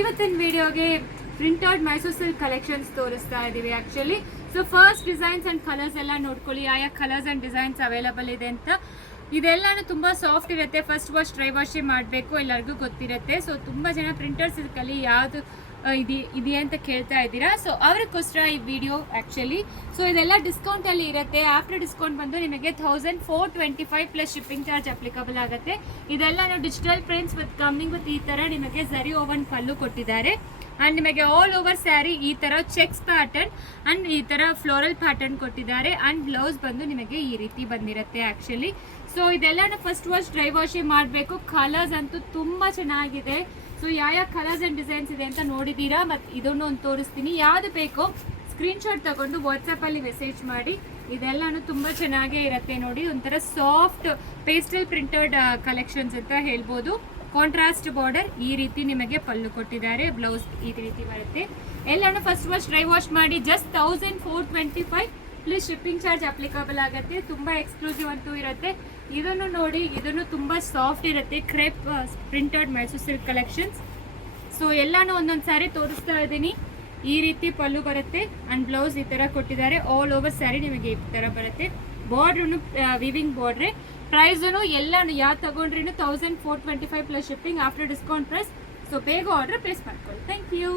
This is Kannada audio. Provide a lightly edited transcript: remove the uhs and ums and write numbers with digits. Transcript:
ಇವತ್ತಿನ ವಿಡಿಯೋಗೆ ಪ್ರಿಂಟೆಡ್ ಮೈಸೂರು ಸಿಲ್ಕ್ ಕಲೆಕ್ಷನ್ಸ್ ತೋರಿಸ್ತಾ ಇದ್ದೀವಿ actually. So first designs and colours ಎಲ್ಲ ನೋಡ್ಕೊಳ್ಳಿ, ಯಾವ ಕಲರ್ಸ್ ಆ್ಯಂಡ್ ಡಿಸೈನ್ಸ್ ಅವೈಲಬಲ್ ಇದೆ ಅಂತ. ಇದೆಲ್ಲನೂ ತುಂಬ ಸಾಫ್ಟ್ ಇರುತ್ತೆ. ಫಸ್ಟ್ ವಾಶ್ ಡ್ರೈ ವಾಶೇ ಮಾಡಬೇಕು, ಎಲ್ಲರಿಗೂ ಗೊತ್ತಿರುತ್ತೆ. ಸೊ ತುಂಬ ಜನ ಪ್ರಿಂಟೆಡ್ ಸಿಲ್ಕಲ್ಲಿ ಯಾವುದು ಇದೆಯಾ ಅಂತ ಕೇಳ್ತಾ ಇದ್ದೀರಾ. ಸೊ ಅವ್ರಿಗೋಸ್ಕರ ಈ ವಿಡಿಯೋ ಆ್ಯಕ್ಚುಲಿ. ಸೊ ಇದೆಲ್ಲ ಡಿಸ್ಕೌಂಟಲ್ಲಿ ಇರುತ್ತೆ. ಆಫ್ಟರ್ ಡಿಸ್ಕೌಂಟ್ ಬಂದು ನಿಮಗೆ 1425 ಪ್ಲಸ್ ಶಿಪ್ಪಿಂಗ್ ಚಾರ್ಜ್ ಅಪ್ಲಿಕಬಲ್ ಆಗುತ್ತೆ. ಇದೆಲ್ಲ digital prints with coming with ಈ ಥರ ನಿಮಗೆ ಝರಿ ಓವನ್ ಪಲ್ಲು ಕೊಟ್ಟಿದ್ದಾರೆ. ಆ್ಯಂಡ್ ನಿಮಗೆ ಆಲ್ ಓವರ್ ಸ್ಯಾರಿ ಈ ಥರ ಚೆಕ್ಸ್ ಪ್ಯಾಟರ್ನ್ ಆ್ಯಂಡ್ ಈ ಥರ ಫ್ಲೋರಲ್ ಪ್ಯಾಟರ್ನ್ ಕೊಟ್ಟಿದ್ದಾರೆ. ಆ್ಯಂಡ್ ಬ್ಲೌಸ್ ಬಂದು ನಿಮಗೆ ಈ ರೀತಿ ಬಂದಿರುತ್ತೆ ಆ್ಯಕ್ಚುಲಿ. ಸೊ ಇದೆಲ್ಲನೂ ಫಸ್ಟ್ ವಾಶ್ ಡ್ರೈ ವಾಶೇ ಮಾಡಬೇಕು. ಕಲರ್ಸ್ ಅಂತೂ ತುಂಬ ಚೆನ್ನಾಗಿದೆ. ಸೊ ಯಾವ ಕಲರ್ಸ್ ಆ್ಯಂಡ್ ಡಿಸೈನ್ಸ್ ಇದೆ ಅಂತ ನೋಡಿದ್ದೀರಾ. ಮತ್ತು ಇದನ್ನು ಒಂದು ತೋರಿಸ್ತೀನಿ. ಯಾವುದು ಬೇಕೋ ಸ್ಕ್ರೀನ್ಶಾಟ್ ತಗೊಂಡು ವಾಟ್ಸಪ್ಪಲ್ಲಿ ಮೆಸೇಜ್ ಮಾಡಿ. ಇದೆಲ್ಲನೂ ತುಂಬ ಚೆನ್ನಾಗೇ ಇರುತ್ತೆ ನೋಡಿ. ಒಂಥರ ಸಾಫ್ಟ್ ಪೇಸ್ಟಲ್ ಪ್ರಿಂಟೆಡ್ ಕಲೆಕ್ಷನ್ಸ್ ಅಂತ ಹೇಳ್ಬೋದು. ಕಾಂಟ್ರಾಸ್ಟ್ ಬಾರ್ಡರ್ ಈ ರೀತಿ ನಿಮಗೆ ಪಲ್ಲು ಕೊಟ್ಟಿದ್ದಾರೆ. ಬ್ಲೌಸ್ ಈ ರೀತಿ ಬರುತ್ತೆ. ಎಲ್ಲನೂ ಫಸ್ಟ್ ವಾಶ್ ಡ್ರೈ ವಾಶ್ ಮಾಡಿ just 1425 plus shipping charge applicable ಆಗುತ್ತೆ. ತುಂಬ ಎಕ್ಸ್ಕ್ಲೂಸಿವ್ ಅಂತೂ ಇರುತ್ತೆ. ಇದನ್ನು ನೋಡಿ, ಇದನ್ನು ತುಂಬ ಸಾಫ್ಟ್ ಇರುತ್ತೆ. Crepe printed Mysuru silk collections. So ಎಲ್ಲನೂ ಒಂದೊಂದು ಸಾರಿ ತೋರಿಸ್ತಾ ಇದ್ದೀನಿ. ಈ ರೀತಿ ಪಲ್ಲು ಬರುತ್ತೆ ಆ್ಯಂಡ್ ಬ್ಲೌಸ್ ಈ ಥರ ಕೊಟ್ಟಿದ್ದಾರೆ. ಆಲ್ ಓವರ್ ಸ್ಯಾರಿ ನಿಮಗೆ ಈ ಥರ ಬರುತ್ತೆ. ಬಾರ್ಡ್ರೂ ವಿವಿಂಗ್ ಬಾರ್ಡ್ರೆ. ಪ್ರೈಸೂ ಎಲ್ಲನೂ ಯಾವ್ದು ತಗೊಂಡ್ರೂ 1425 plus shipping after discount price. So ಬೇಗ ಆರ್ಡರ್ ಪ್ಲೇಸ್ ಮಾಡ್ಕೊಳ್ಳಿ. Thank you.